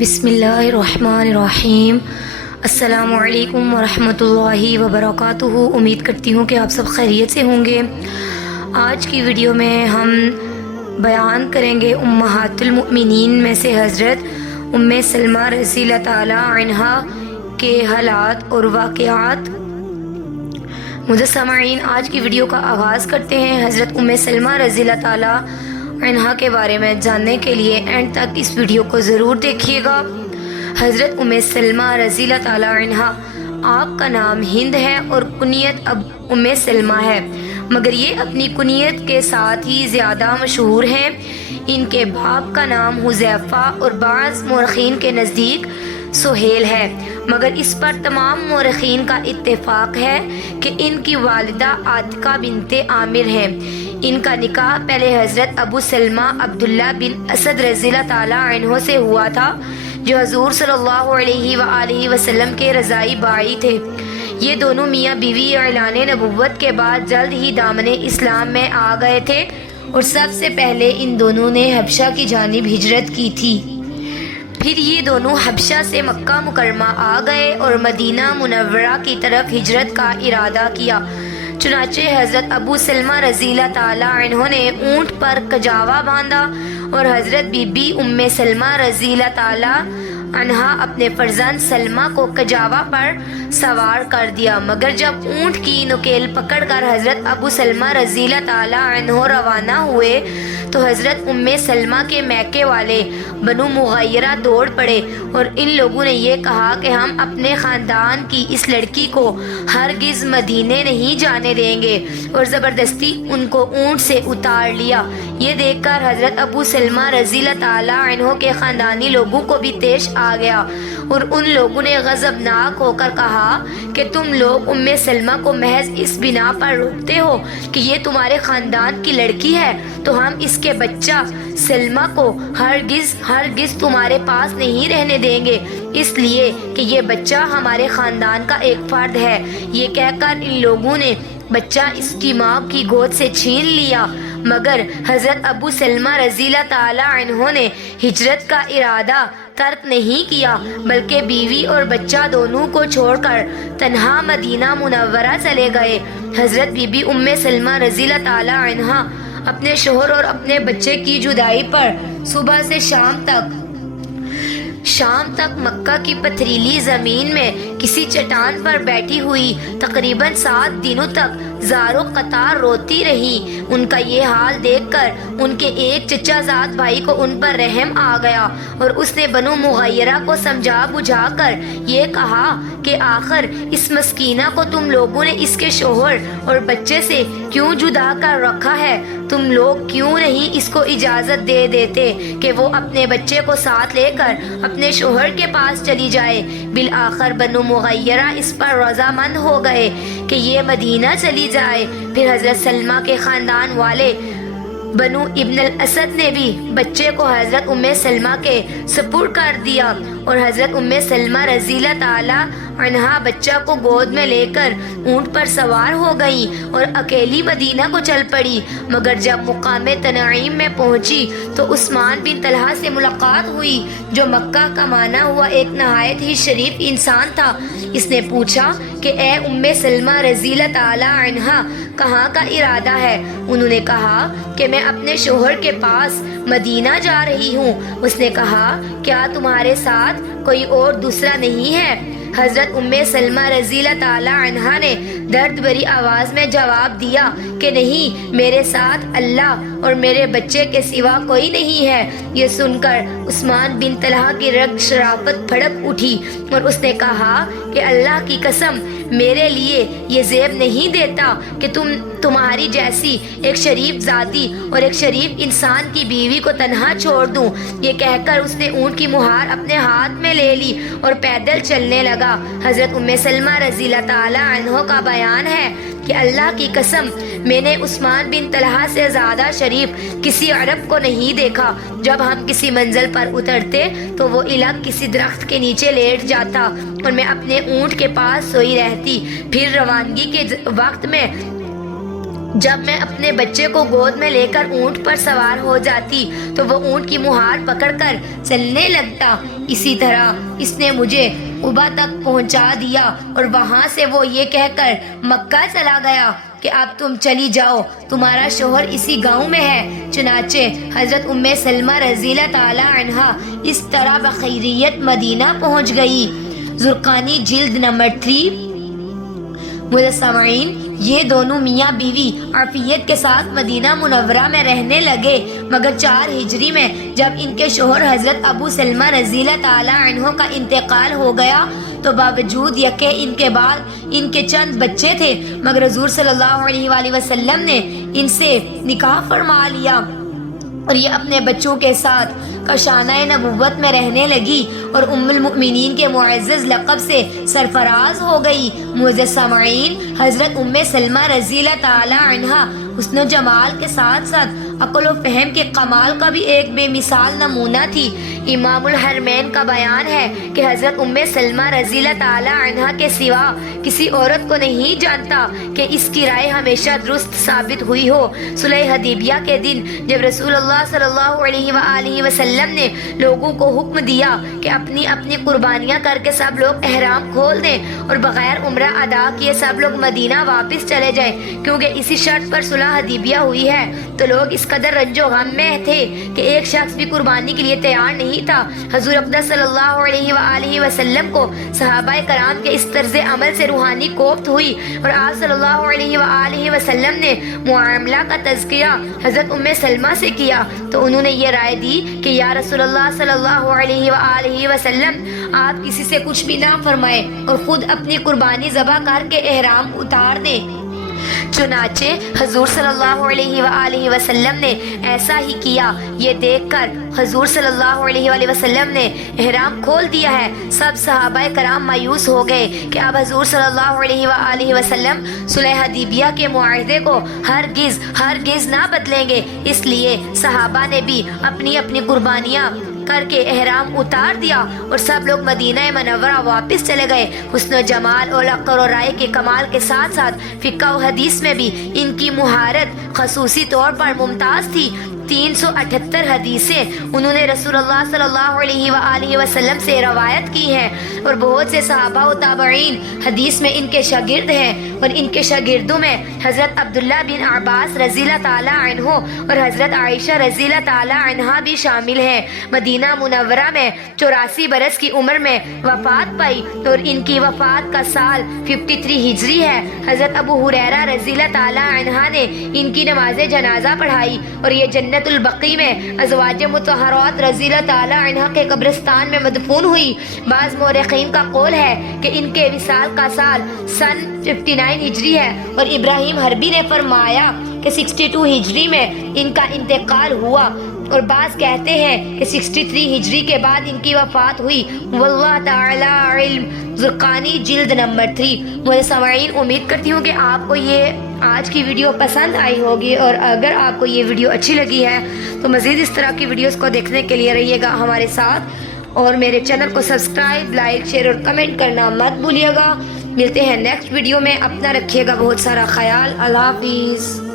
بسم اللہ الرحمن الرحیم۔ السلام علیکم ورحمۃ اللہ وبرکاتہ۔ امید کرتی ہوں کہ آپ سب خیریت سے ہوں گے۔ آج کی ویڈیو میں ہم بیان کریں گے امہات المؤمنین میں سے حضرت ام سلمہ رضی اللہ تعالی عنہا کے حالات اور واقعات۔ معزز سامعین، آج کی ویڈیو کا آغاز کرتے ہیں۔ حضرت ام سلمہ رضی اللہ تعالی عنہا کے بارے میں جاننے کے لیے اینڈ تک اس ویڈیو کو ضرور دیکھیے گا۔ حضرت ام سلمہ رضی اللہ تعالی عنہا، آپ کا نام ہند ہے اور کنیت اب ام سلمہ ہے، مگر یہ اپنی کنیت کے ساتھ ہی زیادہ مشہور ہیں۔ ان کے باپ کا نام حذیفہ اور بعض مورخین کے نزدیک سہیل ہے، مگر اس پر تمام مورخین کا اتفاق ہے کہ ان کی والدہ عاتقہ بنت عامر ہیں۔ ان کا نکاح پہلے حضرت ابو سلمہ عبداللہ بن اسد رضی اللہ تعالی عنہ سے ہوا تھا، جو حضور صلی اللہ علیہ وآلہ وسلم کے رضائی بائی تھے۔ یہ دونوں میاں بیوی اعلان نبوت کے بعد جلد ہی دامن اسلام میں آ گئے تھے اور سب سے پہلے ان دونوں نے حبشہ کی جانب ہجرت کی تھی۔ پھر یہ دونوں حبشہ سے مکہ مکرمہ آ گئے اور مدینہ منورہ کی طرف ہجرت کا ارادہ کیا۔ چنانچہ حضرت ابو سلمہ رضی اللہ تعالی عنہ نے اونٹ پر کجاوا باندھا اور حضرت بی بی ام سلمہ رضی اللہ تعالی عنہا اپنے فرزند سلمہ کو کجاوا پر سوار کر دیا، مگر جب اونٹ کی نکیل پکڑ کر حضرت ابو سلمہ رضی اللہ تعالی عنہ روانہ ہوئے تو حضرت ام سلمہ کے میکے والے بنو مغیرہ دوڑ پڑے اور ان لوگوں نے یہ کہا کہ ہم اپنے خاندان کی اس لڑکی کو ہرگز مدینے نہیں جانے دیں گے، اور زبردستی ان کو اونٹ سے اتار لیا۔ یہ دیکھ کر حضرت ابو سلمہ رضی اللہ تعالی عنہ کے خاندانی لوگوں کو بھی طیش آ گیا اور ان لوگوں نے غضبناک ہو کر کہا کہ تم لوگ ام سلمہ کو محض اس بنا پر روکتے ہو کہ یہ تمہارے خاندان کی لڑکی ہے، تو ہم اس کے بچہ سلمہ کو ہرگز تمہارے پاس نہیں رہنے دیں گے، اس لیے کہ یہ بچہ ہمارے خاندان کا ایک فرد ہے۔ یہ کہہ کر ان لوگوں نے بچہ اس کی ماں کی گود سے چھین لیا، مگر حضرت ابو سلمہ رضی اللہ تعالی عنہ نے ہجرت کا ارادہ ترک نہیں کیا، بلکہ بیوی اور بچہ دونوں کو چھوڑ کر تنہا مدینہ منورہ چلے گئے۔ حضرت بی بی ام سلمہ رضی اللہ تعالی عنہا اپنے شوہر اور اپنے بچے کی جدائی پر صبح سے شام تک مکہ کی پتھریلی زمین میں کسی چٹان پر بیٹھی ہوئی تقریباً 7 دنوں تک زارو قطار روتی رہی۔ ان کا یہ حال دیکھ کر ان کے ایک چچا زاد بھائی کو ان پر رحم آ گیا اور اس نے بنو مغیرہ کو سمجھا بجھا کر یہ کہا کہ آخر اس مسکینہ کو تم لوگوں نے اس کے شوہر اور بچے سے کیوں جدا کر رکھا ہے؟ تم لوگ کیوں نہیں اس کو اجازت دے دیتے کہ وہ اپنے بچے کو ساتھ لے کر اپنے شوہر کے پاس چلی جائے؟ بالآخر بنو مغیرہ اس پر رضامند ہو گئے کہ یہ مدینہ چلی جائے۔ پھر حضرت سلمہ کے خاندان والے بنو ابن الاسد نے بھی بچے کو حضرت ام سلمہ کے سپرد کر دیا اور حضرت ام سلمہ رضی اللہ تعالی عنہا بچہ کو گود میں لے کر اونٹ پر سوار ہو گئیں اور اکیلی مدینہ کو چل پڑی، مگر جب مقام تنعیم میں پہنچی تو عثمان بن طلحہ سے ملاقات ہوئی، جو مکہ کا مانا ہوا ایک نہایت ہی شریف انسان تھا۔ اس نے پوچھا کہ اے ام سلمہ رضی اللہ تعالی عنہا، کہاں کا ارادہ ہے؟ انہوں نے کہا کہ میں اپنے شوہر کے پاس مدینہ جا رہی ہوں۔ اس نے کہا کیا تمہارے ساتھ کوئی اور دوسرا نہیں ہے؟ حضرت ام سلمہ رضی اللہ تعالی عنہا نے درد بھری آواز میں جواب دیا کہ نہیں، میرے ساتھ اللہ اور میرے بچے کے سوا کوئی نہیں ہے۔ یہ سن کر عثمان بن طلحہ کی رگ شرافت بھڑک اٹھی اور اس نے کہا کہ اللہ کی قسم، میرے لیے یہ زیب نہیں دیتا کہ تمہاری جیسی ایک شریف ذاتی اور ایک شریف انسان کی بیوی کو تنہا چھوڑ دوں۔ یہ کہہ کر اس نے اونٹ کی مہار اپنے ہاتھ میں لے لی اور پیدل چلنے لگا۔ حضرت ام سلمہ رضی اللہ تعالی عنہ کا بیان ہے کہ اللہ کی قسم، میں نے عثمان بن طلحہ سے زیادہ شریف کسی عرب کو نہیں دیکھا۔ جب ہم کسی منزل پر اترتے تو وہ الگ کسی درخت کے نیچے لیٹ جاتا اور میں اپنے اونٹ کے پاس سوئی رہتی۔ پھر روانگی کے وقت میں جب میں اپنے بچے کو گود میں لے کر اونٹ پر سوار ہو جاتی تو وہ اونٹ کی مہار پکڑ کر چلنے لگتا۔ اسی طرح اس نے مجھے قبا تک پہنچا دیا اور وہاں سے وہ یہ کہہ کر مکہ چلا گیا کہ اب تم چلی جاؤ، تمہارا شوہر اسی گاؤں میں ہے۔ چنانچہ حضرت ام سلمہ رضی اللہ تعالی عنہا اس طرح بخیریت مدینہ پہنچ گئی۔ زرقانی جلد نمبر 3۔ سامعین، یہ دونوں میاں بیوی عافیت کے ساتھ مدینہ منورہ میں رہنے لگے، مگر 4 ہجری میں جب ان کے شوہر حضرت ابو سلمہ رضی اللہ تعالی عنہ کا انتقال ہو گیا تو باوجود یہ کہ ان کے بعد ان کے چند بچے تھے، مگر حضور صلی اللہ علیہ وآلہ وسلم نے ان سے نکاح فرما لیا اور یہ اپنے بچوں کے ساتھ کاشانہ نبوت میں رہنے لگی اور ام المؤمنین کے معزز لقب سے سرفراز ہو گئی۔ معزز سامعین، حضرت ام سلمہ رضی اللہ تعالی عنہا حسن و جمال کے ساتھ ساتھ عقل و فہم کے کمال کا بھی ایک بے مثال نمونہ تھی۔ امام الحرمین کا بیان ہے کہ حضرت ام سلمہ رضی اللہ تعالی عنہا کے سوا کسی عورت کو نہیں جانتا کہ اس کی رائے ہمیشہ درست ثابت ہوئی ہو۔ صلح حدیبیہ کے دن جب رسول اللہ صلی اللہ علیہ وآلہ وسلم نے لوگوں کو حکم دیا کہ اپنی اپنی قربانیاں کر کے سب لوگ احرام کھول دیں اور بغیر عمرہ ادا کیے سب لوگ مدینہ واپس چلے جائیں کیونکہ اسی شرط پر صلح حدیبیہ ہوئی ہے، تو لوگ اس قدر رنج و غم میں تھے کہ ایک شخص بھی قربانی کے لیے تیار نہیں تھا۔ حضور اقدس صلی اللہ علیہ وآلہ وسلم کو صحابہ کرام کے اس طرز عمل سے روحانی کوفت ہوئی اور آپ صلی اللہ علیہ وآلہ وسلم نے معاملہ کا تذکرہ حضرت ام سلمہ سے کیا تو انہوں نے یہ رائے دی کہ یا رسول اللہ صلی اللہ علیہ وآلہ وسلم، آپ کسی سے کچھ بھی نہ فرمائیں اور خود اپنی قربانی ذبح کر کے احرام اتار دیں۔ چنانچہ حضور صلی اللہ علیہ وآلہ وسلم نے ایسا ہی کیا۔ یہ دیکھ کر حضور صلی اللہ علیہ وآلہ وسلم نے احرام کھول دیا ہے۔ سب صحابہ کرام مایوس ہو گئے کہ اب حضور صلی اللہ علیہ وآلہ وسلم صلح حدیبیہ کے معاہدے کو ہرگز نہ بدلیں گے، اس لیے صحابہ نے بھی اپنی اپنی قربانیاں کر کے احرام اتار دیا اور سب لوگ مدینہ منورہ واپس چلے گئے۔ حسن و جمال اور عقل و رائے کے کمال کے ساتھ ساتھ فقہ و حدیث میں بھی ان کی مہارت خصوصی طور پر ممتاز تھی۔ 378 حدیثیں انہوں نے رسول اللہ صلی اللہ علیہ وآلہ وسلم سے روایت کی ہیں اور بہت سے صحابہ و تابعین حدیث میں ان کے شاگرد ہیں اور ان کے شاگردوں میں حضرت عبداللہ بن عباس رضی اللہ تعالی عنہ اور حضرت عائشہ رضی اللہ تعالی عنہا بھی شامل ہیں۔ مدینہ منورہ میں 84 برس کی عمر میں وفات پائی اور ان کی وفات کا سال 53 ہجری ہے۔ حضرت ابو ہریرہ رضی اللہ تعالی عنہ نے ان کی نماز جنازہ پڑھائی اور یہ جنت البقیع میں ازواج مطہرات رضی اللہ تعالی عنہ کے قبرستان میں مدفون ہوئی۔ بعض مورخین کا قول ہے کہ ان کے وصال کا سال سن 59 ہجری ہے اور ابراہیم حربی نے فرمایا کہ 62 ہجری میں ان کا انتقال ہوا اور بعض کہتے ہیں کہ 63 ہجری کے بعد ان کی وفات ہوئی۔ واللہ تعالی علم۔ زرقانی جلد نمبر 3۔ مجھے سامعین، امید کرتی ہوں کہ آپ کو یہ آج کی ویڈیو پسند آئی ہوگی اور اگر آپ کو یہ ویڈیو اچھی لگی ہے تو مزید اس طرح کی ویڈیوز کو دیکھنے کے لیے رہیے گا ہمارے ساتھ اور میرے چینل کو سبسکرائب، لائک، شیئر اور کمنٹ کرنا مت بھولیے گا۔ ملتے ہیں نیکسٹ ویڈیو میں، اپنا رکھیے گا بہت سارا خیال۔ اللہ حافظ۔